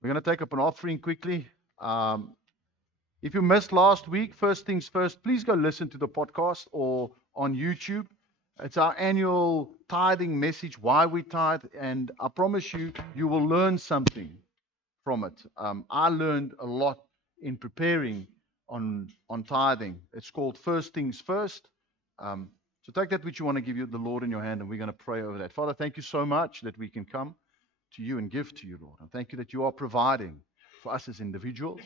We're going to take up an offering quickly. Um, if you missed last week, first things first, please go listen to the podcast or on YouTube. It's our annual tithing message, why we tithe, and I promise you, you will learn something from it. I learned a lot in preparing on tithing. It's called First Things First. So take that which you want to give you the Lord in your hand, and we're going to pray over that. Father, thank you so much that we can come to you and give to you, Lord. And thank you that you are providing for us as individuals,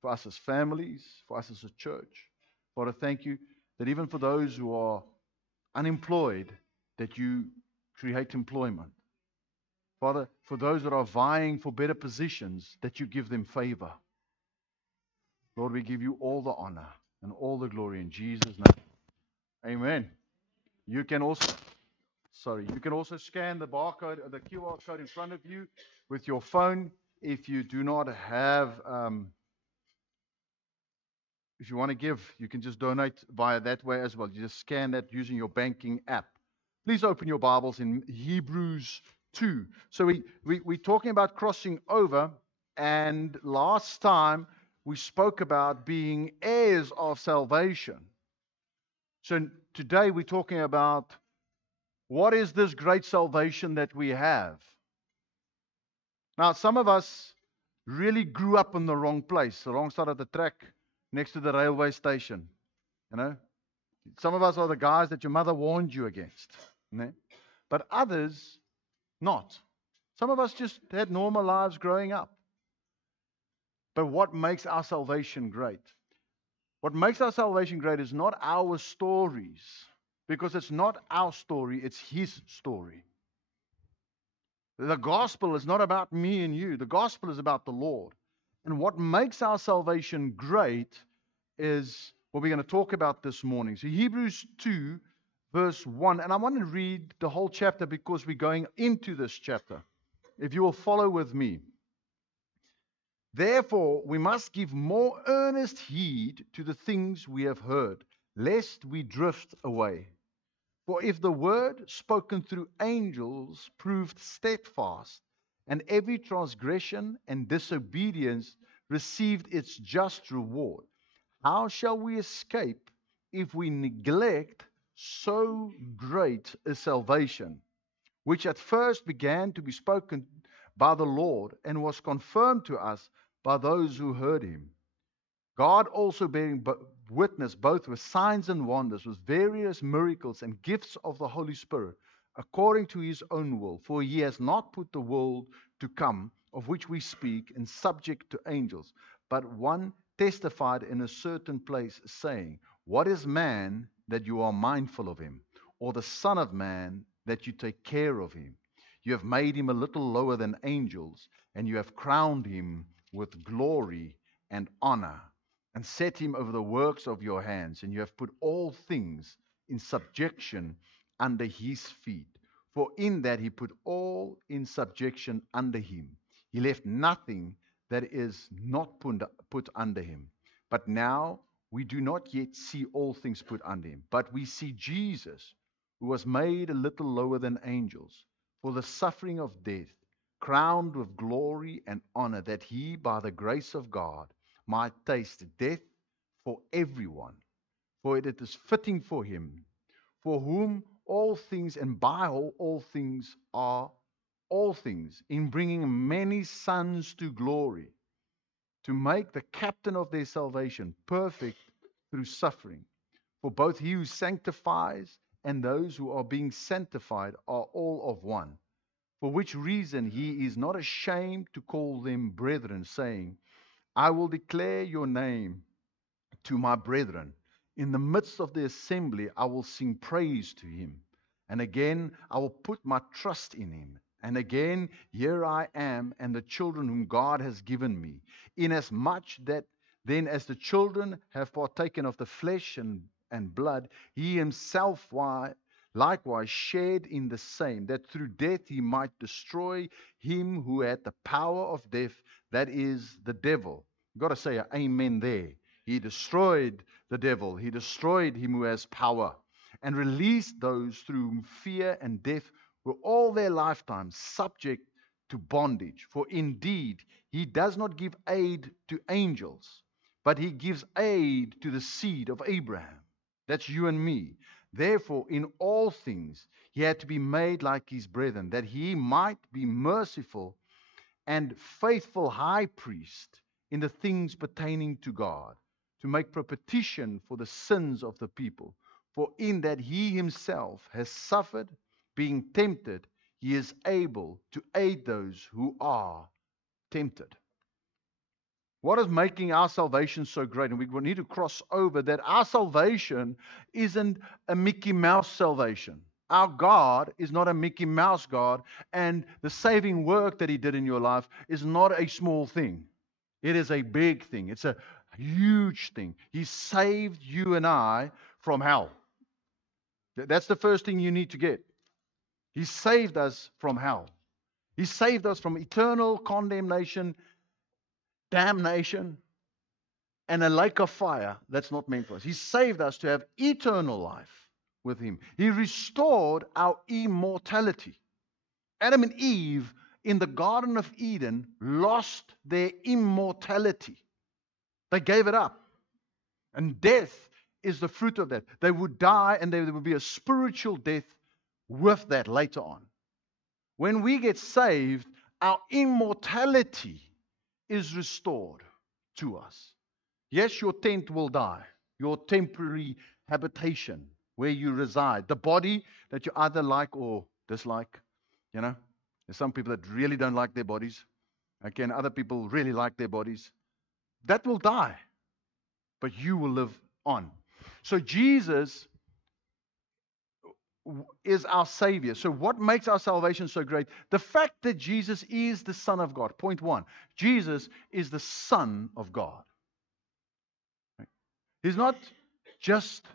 for us as families, for us as a church. Father, thank you that even for those who are unemployed, that you create employment. Father, for those that are vying for better positions, that you give them favor. Lord, we give you all the honor and all the glory in Jesus' name. Amen. You can also, you can also scan the barcode, the QR code in front of you with your phone. If you do not have, if you want to give, you can just donate via that way as well. You just scan that using your banking app. Please open your Bibles in Hebrews 2. So we're talking about crossing over, and last time we spoke about being heirs of salvation. So today we're talking about what is this great salvation that we have. Now, some of us really grew up in the wrong place, the wrong side of the track, next to the railway station. You know, some of us are the guys that your mother warned you against. You know? But others, not. Some of us just had normal lives growing up. But what makes our salvation great? What makes our salvation great is not our stories, because it's not our story, it's His story. The gospel is not about me and you. The gospel is about the Lord. And what makes our salvation great is what we're going to talk about this morning. So Hebrews 2, verse 1. And I want to read the whole chapter because we're going into this chapter. If you will follow with me. Therefore, we must give more earnest heed to the things we have heard, lest we drift away. For if the word spoken through angels proved steadfast, and every transgression and disobedience received its just reward, how shall we escape if we neglect so great a salvation, which at first began to be spoken by the Lord and was confirmed to us by those who heard him? God also bearing witness both with signs and wonders, with various miracles and gifts of the Holy Spirit, according to his own will. For he has not put the world to come, of which we speak, in subject to angels, but one testified in a certain place, saying, what is man that you are mindful of him, or the Son of Man that you take care of him? You have made him a little lower than angels, and you have crowned him with glory and honor, and set him over the works of your hands, and you have put all things in subjection under his feet. For in that he put all in subjection under him. He left nothing that is not put under him. But now we do not yet see all things put under him, but we see Jesus, who was made a little lower than angels, for the suffering of death, crowned with glory and honor, that he, by the grace of God, might taste death for everyone. For it is fitting for him, for whom all things and by all things are all things, in bringing many sons to glory, to make the captain of their salvation perfect through suffering. For both he who sanctifies and those who are being sanctified are all of one. For which reason he is not ashamed to call them brethren, saying, I will declare your name to my brethren. In the midst of the assembly, I will sing praise to him. And again, I will put my trust in him. And again, here I am and the children whom God has given me. Inasmuch that then as the children have partaken of the flesh and blood, he himself likewise shared in the same, that through death he might destroy him who had the power of death, that is the devil. You've got to say an amen there. He destroyed the devil. He destroyed him who has power, and released those through whom fear and death were all their lifetime subject to bondage. For indeed, he does not give aid to angels, but he gives aid to the seed of Abraham. That's you and me. Therefore, in all things, he had to be made like his brethren, that he might be merciful and faithful high priest in the things pertaining to God, to make propitiation for the sins of the people. For in that he himself has suffered, being tempted, he is able to aid those who are tempted. What is making our salvation so great? And we need to cross over that our salvation isn't a Mickey Mouse salvation. Our God is not a Mickey Mouse God, and the saving work that he did in your life is not a small thing. It is a big thing. It's a huge thing. He saved you and I from hell. That's the first thing you need to get. He saved us from hell. He saved us from eternal condemnation, damnation, and a lake of fire that's not meant for us. He saved us to have eternal life with him. He restored our immortality. Adam and Eve in the Garden of Eden lost their immortality. They gave it up. And death is the fruit of that. They would die, and there would be a spiritual death with that later on. When we get saved, our immortality is restored to us. Yes, your tent will die, your temporary habitation where you reside, the body that you either like or dislike. There's some people that really don't like their bodies. Okay, and other people really like their bodies. That will die, but you will live on. So Jesus is our Savior. So what makes our salvation so great? The fact that Jesus is the Son of God. Point one, Jesus is the Son of God. He's not just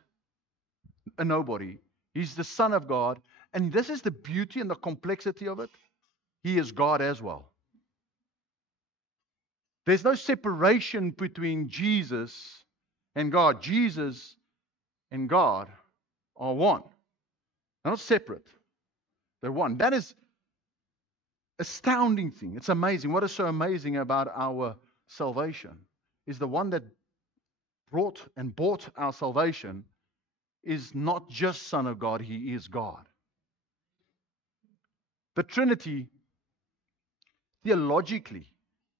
a nobody. He's the Son of God. And this is the beauty and the complexity of it. He is God as well. There's no separation between Jesus and God. Jesus and God are one. They're not separate. They're one. That is astounding thing. It's amazing. What is so amazing about our salvation is the one that brought and bought our salvation is not just Son of God, he is God. The Trinity, theologically,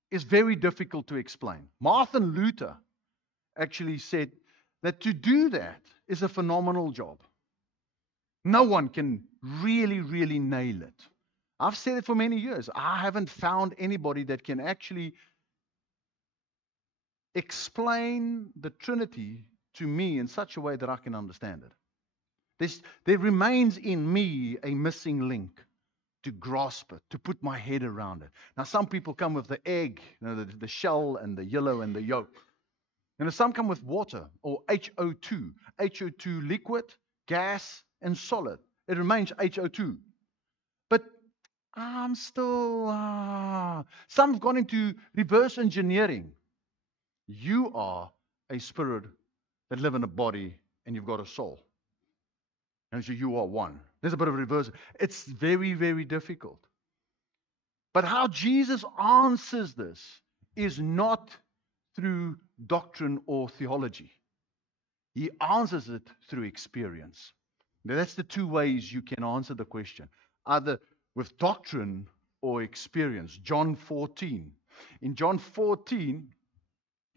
is very difficult to explain. Martin Luther actually said that to do that is a phenomenal job. No one can really, really nail it. I've said it for many years. I haven't found anybody that can actually explain the Trinity to me in such a way that I can understand it. There remains in me a missing link to grasp it, to put my head around it. Now, some people come with the egg, the shell and the yellow and the yolk. And some come with water or HO2. HO2 liquid, gas, and solid. It remains HO2. But I'm still... Some have gone into reverse engineering. You are a spirit that live in a body and you've got a soul. And so you are one. There's a bit of a reverse. It's very, very difficult. But how Jesus answers this is not through doctrine or theology. He answers it through experience. Now, that's the two ways you can answer the question. Either with doctrine or experience. John 14. In John 14,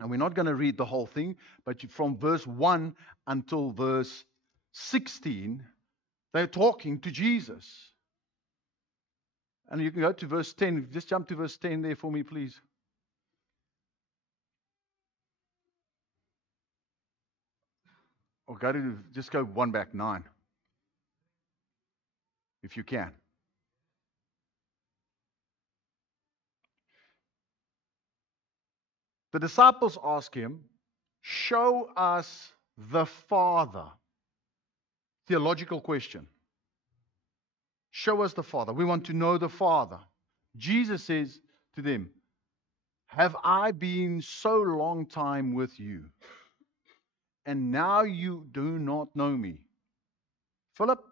and we're not going to read the whole thing, but from verse 1 until verse 16, they're talking to Jesus. And you can go to verse 10. Just jump to verse 10 there for me, please. Or just go one back, 9. If you can. The disciples ask him, show us the Father. Theological question. Show us the Father. We want to know the Father. Jesus says to them, have I been so long time with you, and now you do not know me? Philip,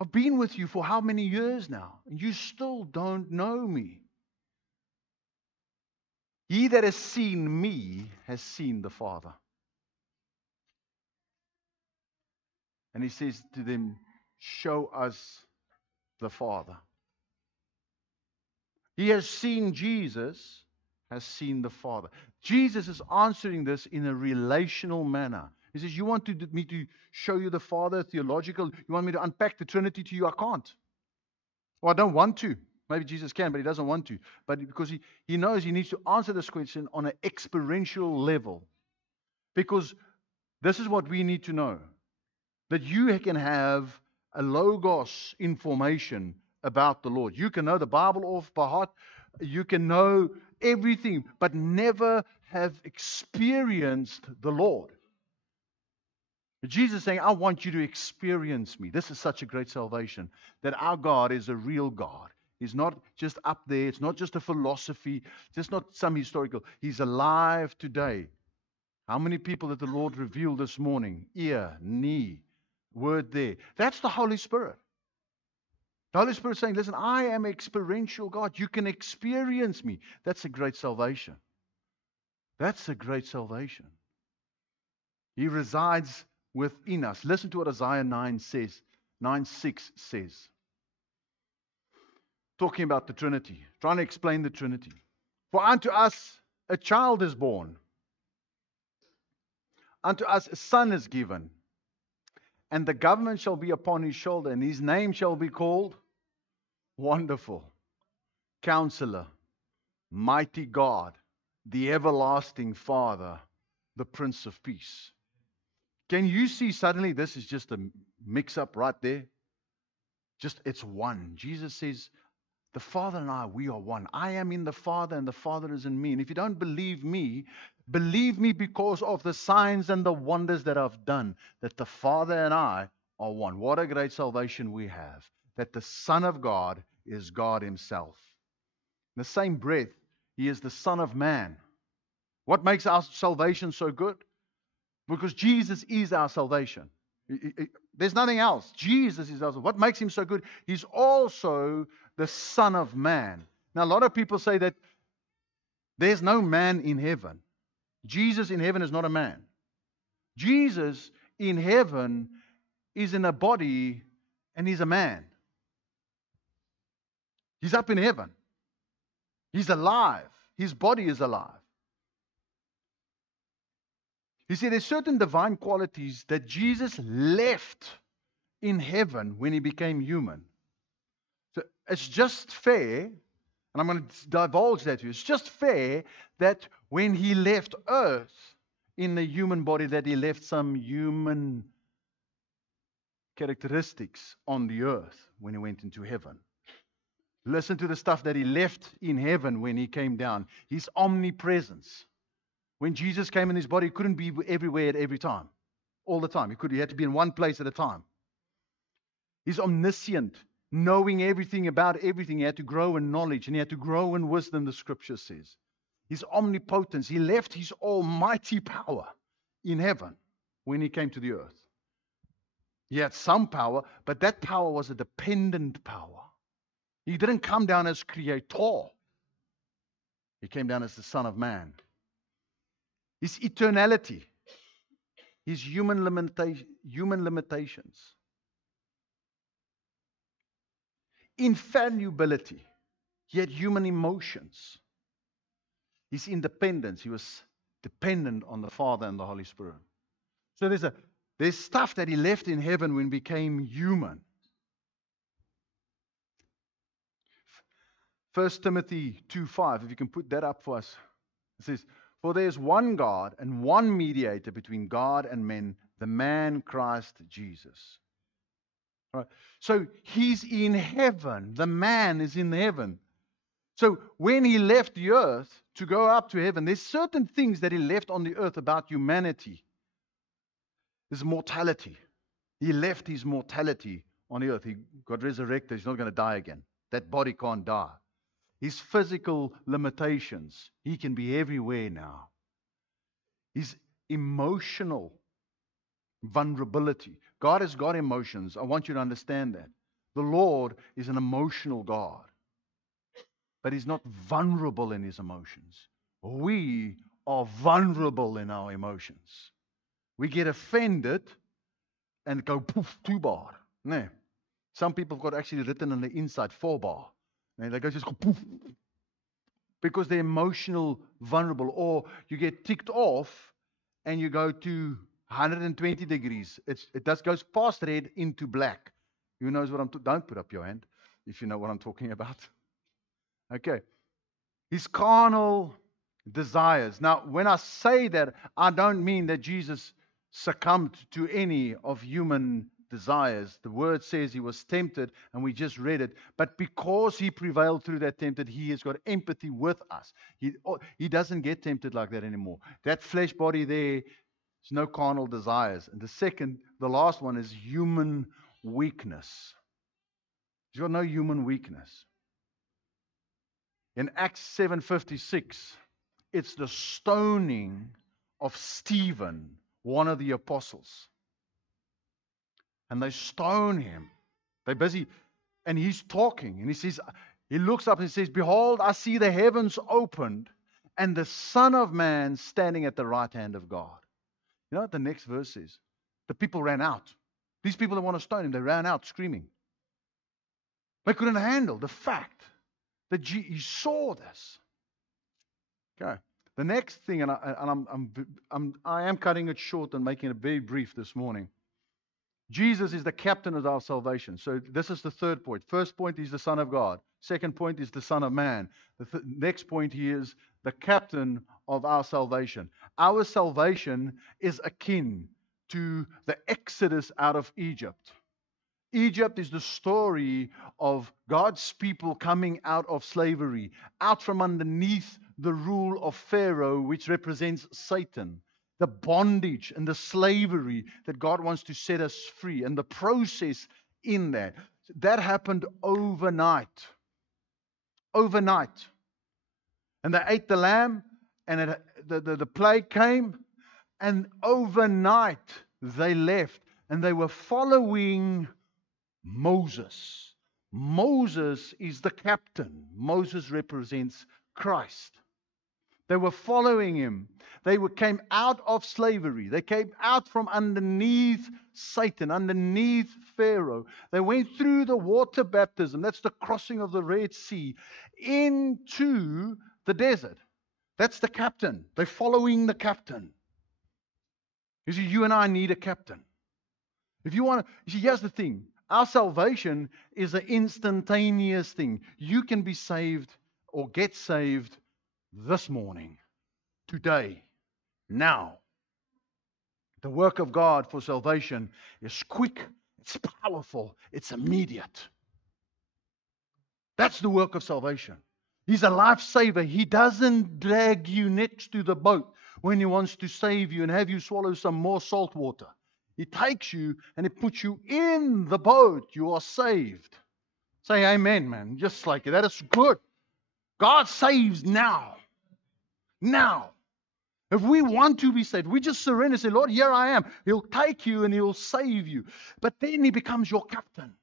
I've been with you for how many years now? And you still don't know me. He that has seen me has seen the Father. And he says to them, show us the Father. He has seen Jesus, has seen the Father. Jesus is answering this in a relational manner. He says, you want me to show you the Father, theological? You want me to unpack the Trinity to you? I can't. Well, I don't want to. Maybe Jesus can, but he doesn't want to. But because he knows he needs to answer this question on an experiential level. Because this is what we need to know. That you can have a logos information about the Lord. You can know the Bible off by heart. You can know everything, but never have experienced the Lord. Jesus is saying, I want you to experience me. This is such a great salvation, that our God is a real God. He's not just up there. It's not just a philosophy. It's just not some historical. He's alive today. How many people did the Lord reveal this morning? Ear, knee, word there. That's the Holy Spirit. The Holy Spirit is saying, listen, I am experiential God. You can experience me. That's a great salvation. That's a great salvation. He resides within us. Listen to what Isaiah 9:6 says. Talking about the Trinity, trying to explain the Trinity. For unto us a child is born, unto us a son is given, and the government shall be upon his shoulder, and his name shall be called Wonderful, Counselor, Mighty God, the Everlasting Father, the Prince of Peace. Can you see suddenly this is just a mix-up right there? Just it's one. Jesus says, the Father and I, we are one. I am in the Father and the Father is in me. And if you don't believe me because of the signs and the wonders that I've done, that the Father and I are one. What a great salvation we have. That the Son of God is God himself. In the same breath, he is the Son of Man. What makes our salvation so good? Because Jesus is our salvation. There's nothing else. Jesus is our salvation. What makes him so good? He's also the Son of Man. Now, a lot of people say that there's no man in heaven. Jesus in heaven is not a man. Jesus in heaven is in a body and he's a man. He's up in heaven. He's alive. His body is alive. You see, there's certain divine qualities that Jesus left in heaven when he became human. So it's just fair, and I'm going to divulge that to you. It's just fair that when he left earth in the human body, that he left some human characteristics on the earth when he went into heaven. Listen to the stuff that he left in heaven when he came down. His omnipresence. When Jesus came in his body, he couldn't be everywhere at every time, all the time. He had to be in one place at a time. He's omniscient, knowing everything about everything. He had to grow in knowledge and he had to grow in wisdom, the scripture says. His omnipotence. He left his almighty power in heaven when he came to the earth. He had some power, but that power was a dependent power. He didn't come down as creator. He came down as the Son of Man. His eternality, his human limitations, infallibility, he had human emotions, his independence, he was dependent on the Father and the Holy Spirit. So there's stuff that he left in heaven when he became human. 1 Timothy 2:5, if you can put that up for us. It says, for there is one God and one mediator between God and men, the man Christ Jesus. All right. So he's in heaven. The man is in heaven. So when he left the earth to go up to heaven, there's certain things that he left on the earth about humanity. His mortality. He left his mortality on the earth. He got resurrected. He's not going to die again. That body can't die. His physical limitations. He can be everywhere now. His emotional vulnerability. God has got emotions. I want you to understand that. The Lord is an emotional God, but He's not vulnerable in His emotions. We are vulnerable in our emotions. We get offended and go poof, 2 bar. No. Some people have got actually written on the inside 4 bar. And they go just go poof. Because they're emotional vulnerable. Or you get ticked off and you go to 120 degrees. It goes past red into black. Who knows what I'm talking about? Don't put up your hand if you know what I'm talking about. Okay. His carnal desires. Now, when I say that, I don't mean that Jesus succumbed to any of human desires. The word says he was tempted, and we just read it. But because he prevailed through that tempted, he has got empathy with us. He doesn't get tempted like that anymore. That flesh body there is no carnal desires. And the last one is human weakness. He's got no human weakness. In Acts 7:56, it's the stoning of Stephen, one of the apostles. And they stone him. They're busy. And he's talking. And he looks up and says, "Behold, I see the heavens opened and the Son of Man standing at the right hand of God." You know what the next verse says? The people ran out. These people that want to stone him, they ran out screaming. They couldn't handle the fact that he saw this. Okay. The next thing, and I am cutting it short and making it very brief this morning. Jesus is the captain of our salvation. So this is the third point. First point, he's the Son of God. Second point is the Son of Man. The next point, he is the captain of our salvation. Our salvation is akin to the Exodus out of Egypt. Egypt is the story of God's people coming out of slavery, out from underneath the rule of Pharaoh, which represents Satan. The bondage and the slavery that God wants to set us free, and the process in that. That happened overnight. Overnight. And they ate the lamb, and the plague came, and overnight they left, and they were following Moses. Moses is the captain. Moses represents Christ. They were following him. They came out of slavery. They came out from underneath Satan, underneath Pharaoh. They went through the water baptism. That's the crossing of the Red Sea into the desert. That's the captain. They're following the captain. You see, you and I need a captain. If you want to, you see, here's the thing. Our salvation is an instantaneous thing. You can be saved or get saved this morning, today, now. The work of God for salvation is quick, it's powerful, it's immediate. That's the work of salvation. He's a lifesaver. He doesn't drag you next to the boat when he wants to save you and have you swallow some more salt water. He takes you and he puts you in the boat. You are saved. Say amen, man. Just like it. That is good. God saves now. Now. If we want to be saved, we just surrender and say, "Lord, here I am." He'll take you and he'll save you. But then he becomes your captain.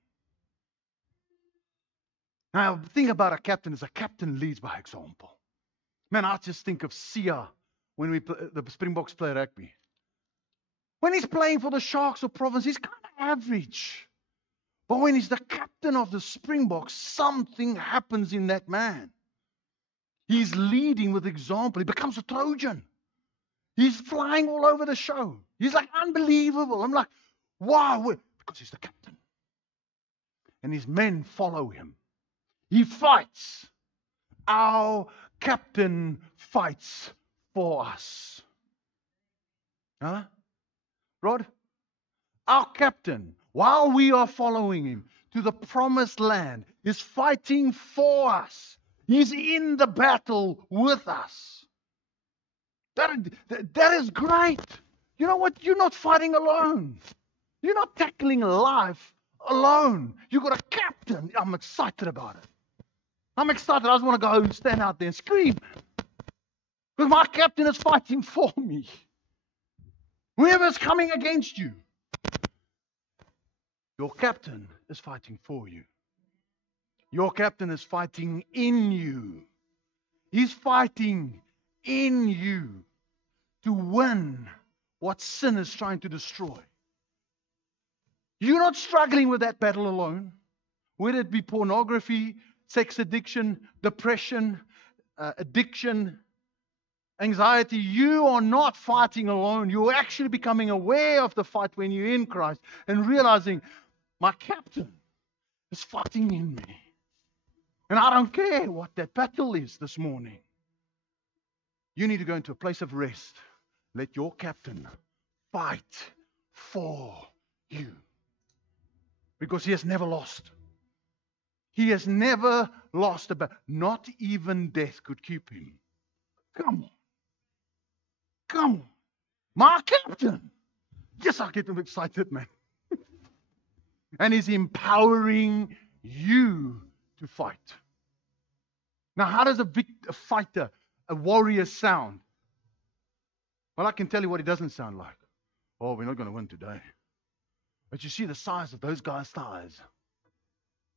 Now, the thing about a captain is a captain leads by example. Man, I just think of Sia when the Springboks play rugby. When he's playing for the Sharks or Province, he's kind of average. But when he's the captain of the Springboks, something happens in that man. He's leading with example. He becomes a Trojan. He's flying all over the show. He's like unbelievable. I'm like, wow, because he's the captain. And his men follow him. He fights. Our captain fights for us. Huh? Rod? Our captain, while we are following him to the promised land, is fighting for us. He's in the battle with us. That is great. You know what? You're not fighting alone. You're not tackling life alone. You've got a captain. I'm excited about it. I'm excited. I just want to go and stand out there and scream. Because my captain is fighting for me. Whoever's coming against you, your captain is fighting for you. Your captain is fighting in you. He's fighting in you to win what sin is trying to destroy. You're not struggling with that battle alone. Whether it be pornography, sex addiction, depression, addiction, anxiety, you are not fighting alone. You're actually becoming aware of the fight when you're in Christ and realizing, my captain is fighting in me. And I don't care what that battle is this morning. You need to go into a place of rest. Let your captain fight for you. Because he has never lost. He has never lost a battle. Not even death could keep him. Come on. Come on. My captain. Yes, I get him excited, man. And he's empowering you to fight. Now, how does a fighter, a warrior sound? Well, I can tell you what he doesn't sound like. Oh, we're not going to win today. But you see the size of those guys' thighs.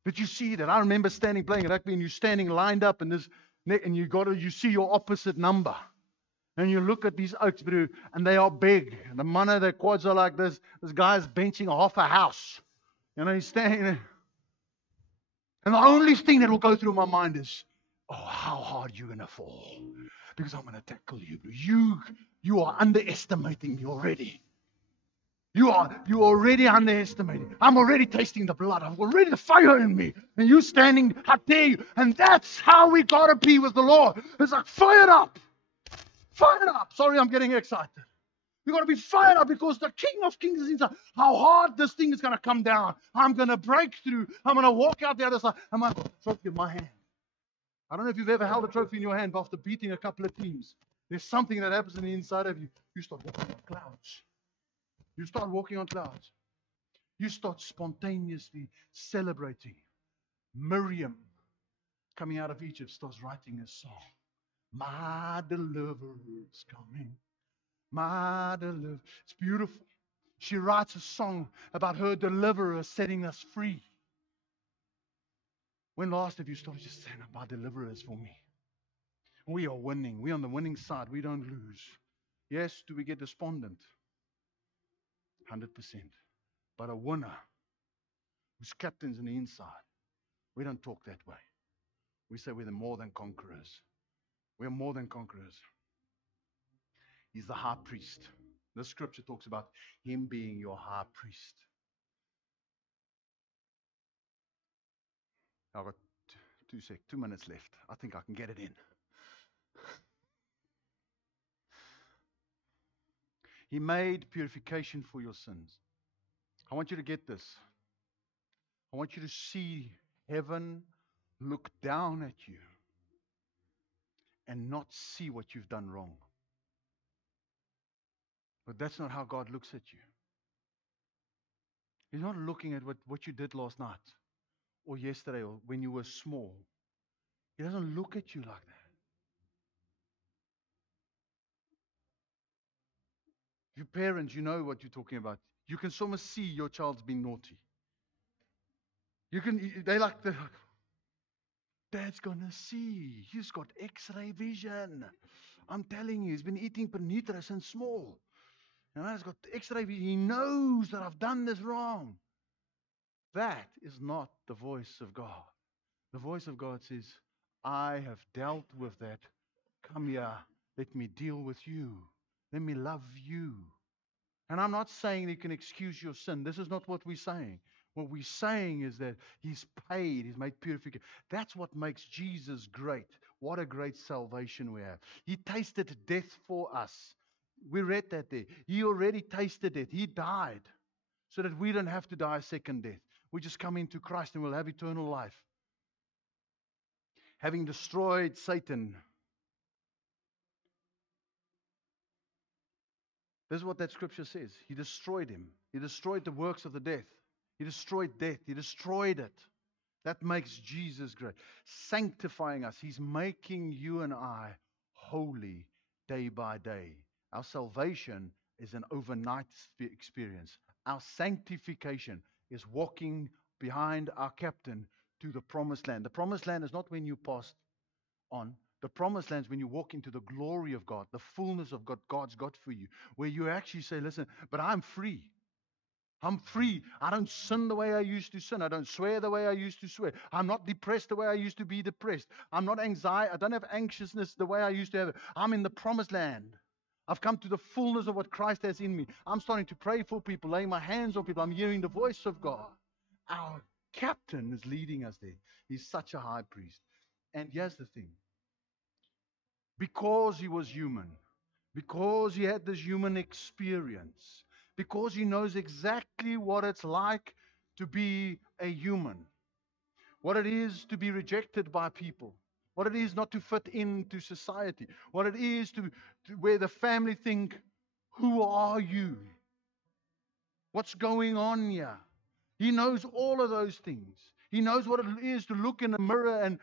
Did you see that? I remember playing rugby, and you're standing lined up, and you see your opposite number. And you look at these oaks, and they are big. And the manna, their quads are like this. This guy's benching half a house. He's standing there. And the only thing that will go through my mind is, oh, how hard you're going to fall. Because I'm going to tackle you. You are underestimating me already. You already underestimating. I'm already tasting the blood. I've already the fire in me. And you standing, how dare you? And that's how we got to be with the Lord. It's like, fired up. Fired up. Sorry, I'm getting excited. We got to be fired up because the King of Kings is inside. How hard this thing is going to come down. I'm going to break through. I'm going to walk out the other side. I'm going to got the trophy in my hand. I don't know if you've ever held a trophy in your hand after beating a couple of teams. There's something that happens on the inside of you. You start walking on clouds. You start walking on clouds. You start spontaneously celebrating. Miriam, coming out of Egypt, starts writing a song. My deliverer is coming. My deliverer. It's beautiful. She writes a song about her deliverer setting us free. When last have you started just saying, my deliverer is for me? We are winning. We're on the winning side. We don't lose. Yes, do we get despondent? 100%. But a winner whose captain's on the inside, we don't talk that way. We say we're the more than conquerors. We're more than conquerors. He's the high priest. The scripture talks about him being your high priest. I've got 2 minutes left. I think I can get it in. He made purification for your sins. I want you to get this. I want you to see heaven look down at you and not see what you've done wrong. But that's not how God looks at you. He's not looking at what you did last night or yesterday or when you were small. He doesn't look at you like that. You parents, you know what you're talking about. You can almost see your child's been naughty. They're like, Dad's gonna see. He's got X-ray vision. I'm telling you, he's been eating Pernitra since small. And he's got X-ray vision. He knows that I've done this wrong. That is not the voice of God. The voice of God says, I have dealt with that. Come here. Let me deal with you. Let me love you. And I'm not saying you can excuse your sin. This is not what we're saying. What we're saying is that He's paid. He's made purification. That's what makes Jesus great. What a great salvation we have. He tasted death for us. We read that there. He already tasted it. He died so that we don't have to die a second death. We just come into Christ and we'll have eternal life. Having destroyed Satan. This is what that scripture says. He destroyed him. He destroyed the works of the death. He destroyed death. He destroyed it. That makes Jesus great. Sanctifying us. He's making you and I holy day by day. Our salvation is an overnight experience. Our sanctification is walking behind our captain to the promised land. The promised land is not when you pass on. The promised land is when you walk into the glory of God, the fullness of God God's got for you, where you actually say, listen, but I'm free. I'm free. I don't sin the way I used to sin. I don't swear the way I used to swear. I'm not depressed the way I used to be depressed. I'm not anxiety. I don't have anxiousness the way I used to have it. I'm in the promised land. I've come to the fullness of what Christ has in me. I'm starting to pray for people, laying my hands on people. I'm hearing the voice of God. Our captain is leading us there. He's such a high priest. And here's the thing. Because he was human, because he had this human experience, because he knows exactly what it's like to be a human, what it is to be rejected by people, what it is not to fit into society, what it is to where the family think, who are you? What's going on here? He knows all of those things. He knows what it is to look in the mirror and,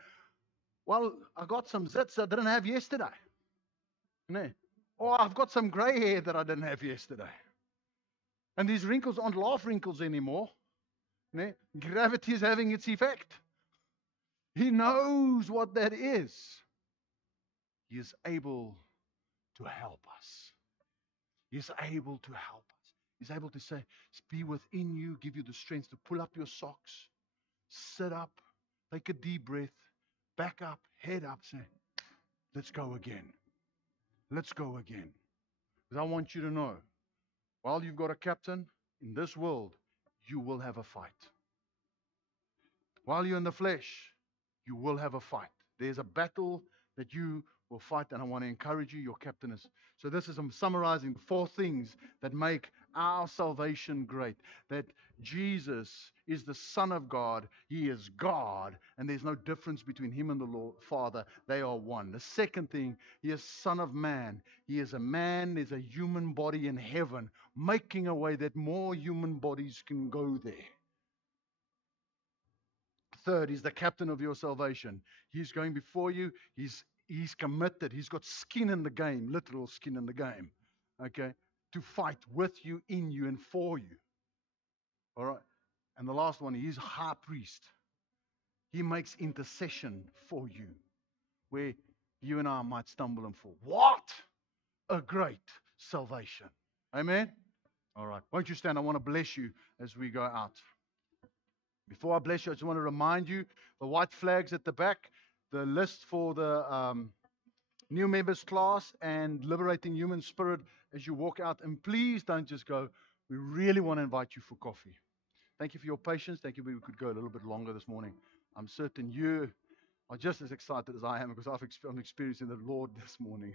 well, I got some zits I didn't have yesterday. No. Or I've got some gray hair that I didn't have yesterday. And these wrinkles aren't laugh wrinkles anymore. No. Gravity is having its effect. He knows what that is. He is able to help us. He is able to help us. He's able to say, be within you, give you the strength to pull up your socks, sit up, take a deep breath, back up, head up, say, let's go again. Let's go again. Because I want you to know, while you've got a captain in this world, you will have a fight. While you're in the flesh, you will have a fight. There's a battle that you will fight, and I want to encourage you, your captain is. So this is, I'm summarizing 4 things that make our salvation great. That Jesus is the Son of God. He is God, and there's no difference between him and the Lord Father. They are one. The second thing, he is Son of Man. He is a man. There's a human body in heaven, making a way that more human bodies can go there. Third, he's the captain of your salvation. He's going before you. He's committed. He's got skin in the game, literal skin in the game, okay, to fight with you, in you, and for you. All right. And the last one, he's high priest. He makes intercession for you, where you and I might stumble and fall. What a great salvation. Amen. All right. Won't you stand? I want to bless you as we go out. Before I bless you, I just want to remind you, the white flags at the back, the list for the new members class and Liberating Human Spirit as you walk out. And please don't just go. We really want to invite you for coffee. Thank you for your patience. Thank you. We could go a little bit longer this morning. I'm certain you are just as excited as I am, because I'm experiencing the Lord this morning.